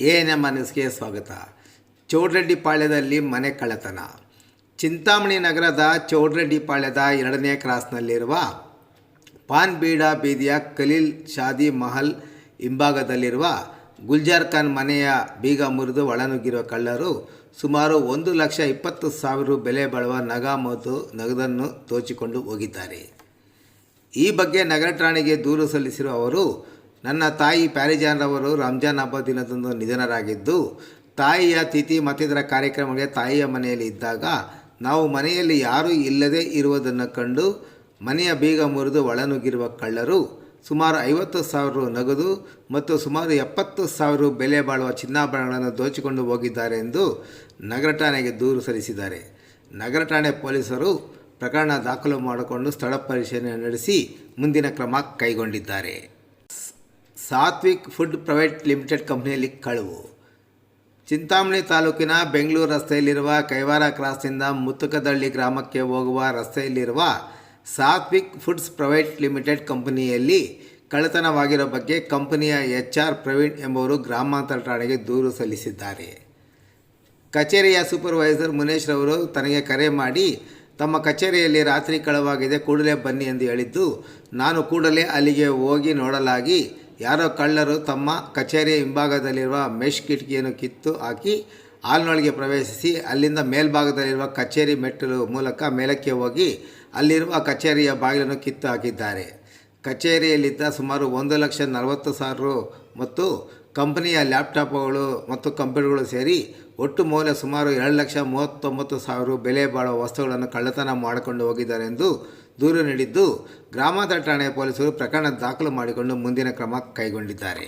ANM ನ್ಯೂಸ್ಗೆ ಸ್ವಾಗತ. ಚೌಡರೆಡ್ಡಿಪಾಳ್ಯದಲ್ಲಿ ಮನೆ ಕಳ್ಳತನ. ಚಿಂತಾಮಣಿ ನಗರದ ಚೌಡರೆಡ್ಡಿಪಾಳ್ಯದ 2ನೇ ಕ್ರಾಸ್ನಲ್ಲಿರುವ ಪಾನ್ ಬೀಡಾ ಬೀದಿಯ ಖಲೀಲ್ ಶಾದಿ ಮಹಲ್ ಹಿಂಭಾಗದಲ್ಲಿರುವ ಗುಲ್ಜಾರ್ ಖಾನ್ ಮನೆಯ ಬೀಗ ಮುರಿದು ಒಳನುಗ್ಗಿರುವ ಕಳ್ಳರು ಸುಮಾರು 1,20,000 ಬೆಲೆ ಬಾಳುವ ನಗದನ್ನು ದೋಚಿಕೊಂಡು ಹೋಗಿದ್ದಾರೆ. ಈ ಬಗ್ಗೆ ನಗರ ಠಾಣೆಗೆ ದೂರು ಸಲ್ಲಿಸಿರುವ ಅವರು, ನನ್ನ ತಾಯಿ ಪ್ಯಾರಿಜಾನ್ರವರು ರಂಜಾನ್ ಹಬ್ಬ ದಿನದಂದು ನಿಧನರಾಗಿದ್ದು, ತಾಯಿಯ ತಿಥಿ ಮತ್ತಿತರ ಕಾರ್ಯಕ್ರಮಗಳಿಗೆ ತಾಯಿಯ ಮನೆಯಲ್ಲಿ ಇದ್ದಾಗ ನಾವು ಮನೆಯಲ್ಲಿ ಯಾರೂ ಇಲ್ಲದೇ ಇರುವುದನ್ನು ಕಂಡು ಮನೆಯ ಬೀಗ ಮುರಿದು ಒಳನುಗ್ಗಿರುವ ಕಳ್ಳರು ಸುಮಾರು 50,000 ನಗದು ಮತ್ತು ಸುಮಾರು 70,000 ಬೆಲೆ ಬಾಳುವ ಚಿನ್ನಾಭರಣಗಳನ್ನು ದೋಚಿಕೊಂಡು ಹೋಗಿದ್ದಾರೆ ಎಂದು ನಗರ ಠಾಣೆಗೆ ದೂರು ಸಲ್ಲಿಸಿದ್ದಾರೆ. ನಗರ ಠಾಣೆ ಪೊಲೀಸರು ಪ್ರಕರಣ ದಾಖಲು ಮಾಡಿಕೊಂಡು ಸ್ಥಳ ಪರಿಶೀಲನೆ ನಡೆಸಿ ಮುಂದಿನ ಕ್ರಮ ಕೈಗೊಂಡಿದ್ದಾರೆ. ಸಾತ್ವಿಕ್ ಫುಡ್ ಪ್ರೈವೇಟ್ ಲಿಮಿಟೆಡ್ ಕಂಪನಿಯಲ್ಲಿ ಕಳವು. ಚಿಂತಾಮಣಿ ತಾಲೂಕಿನ ಬೆಂಗಳೂರು ರಸ್ತೆಯಲ್ಲಿರುವ ಕೈವಾರ ಕ್ರಾಸ್ನಿಂದ ಮುತ್ತುಕದಹಳ್ಳಿ ಗ್ರಾಮಕ್ಕೆ ಹೋಗುವ ರಸ್ತೆಯಲ್ಲಿರುವ ಸಾತ್ವಿಕ್ ಫುಡ್ಸ್ ಪ್ರೈವೇಟ್ ಲಿಮಿಟೆಡ್ ಕಂಪನಿಯಲ್ಲಿ ಕಳ್ಳತನವಾಗಿರೋ ಬಗ್ಗೆ ಕಂಪನಿಯ HR ಪ್ರವೀಣ್ ಎಂಬುವರು ಗ್ರಾಮಾಂತರ ಠಾಣೆಗೆ ದೂರು ಸಲ್ಲಿಸಿದ್ದಾರೆ. ಕಚೇರಿಯ ಸೂಪರ್ವೈಸರ್ ಮುನೇಶ್ ರವರು ತನಗೆ ಕರೆ ಮಾಡಿ ತಮ್ಮ ಕಚೇರಿಯಲ್ಲಿ ರಾತ್ರಿ ಕಳವಾಗಿದೆ, ಕೂಡಲೇ ಬನ್ನಿ ಎಂದು ಹೇಳಿದ್ದು, ನಾನು ಕೂಡಲೇ ಅಲ್ಲಿಗೆ ಹೋಗಿ ನೋಡಲಾಗಿ ಯಾರೋ ಕಳ್ಳರು ತಮ್ಮ ಕಚೇರಿಯ ಹಿಂಭಾಗದಲ್ಲಿರುವ ಮೆಶ್ ಕಿಟಕಿಯನ್ನು ಕಿತ್ತು ಹಾಕಿ ಹಾಲ್ನೊಳಗೆ ಪ್ರವೇಶಿಸಿ ಅಲ್ಲಿಂದ ಮೇಲ್ಭಾಗದಲ್ಲಿರುವ ಕಚೇರಿ ಮೆಟ್ಟಿಲು ಮೂಲಕ ಮೇಲಕ್ಕೆ ಹೋಗಿ ಅಲ್ಲಿರುವ ಕಚೇರಿಯ ಬಾಗಿಲನ್ನು ಕಿತ್ತು ಹಾಕಿದ್ದಾರೆ. ಕಚೇರಿಯಲ್ಲಿದ್ದ ಸುಮಾರು 1,40,000 ಮತ್ತು ಕಂಪನಿಯ ಲ್ಯಾಪ್ಟಾಪ್ಗಳು ಮತ್ತು ಕಂಪ್ಯೂಟರ್ಗಳು ಸೇರಿ ಒಟ್ಟು ಮೌಲ್ಯ ಸುಮಾರು 2,39,000 ಬೆಲೆ ಬಾಳುವ ವಸ್ತುಗಳನ್ನು ಕಳ್ಳತನ ಮಾಡಿಕೊಂಡು ಹೋಗಿದ್ದಾರೆ ಎಂದು ದೂರು ನೀಡಿದ್ದು, ಗ್ರಾಮಾಂತರ ಠಾಣೆ ಪೊಲೀಸರು ಪ್ರಕರಣ ದಾಖಲು ಮಾಡಿಕೊಂಡು ಮುಂದಿನ ಕ್ರಮ ಕೈಗೊಂಡಿದ್ದಾರೆ.